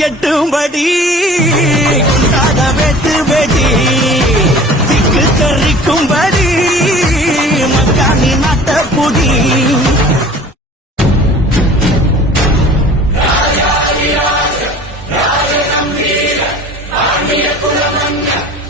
எட்டும்படி.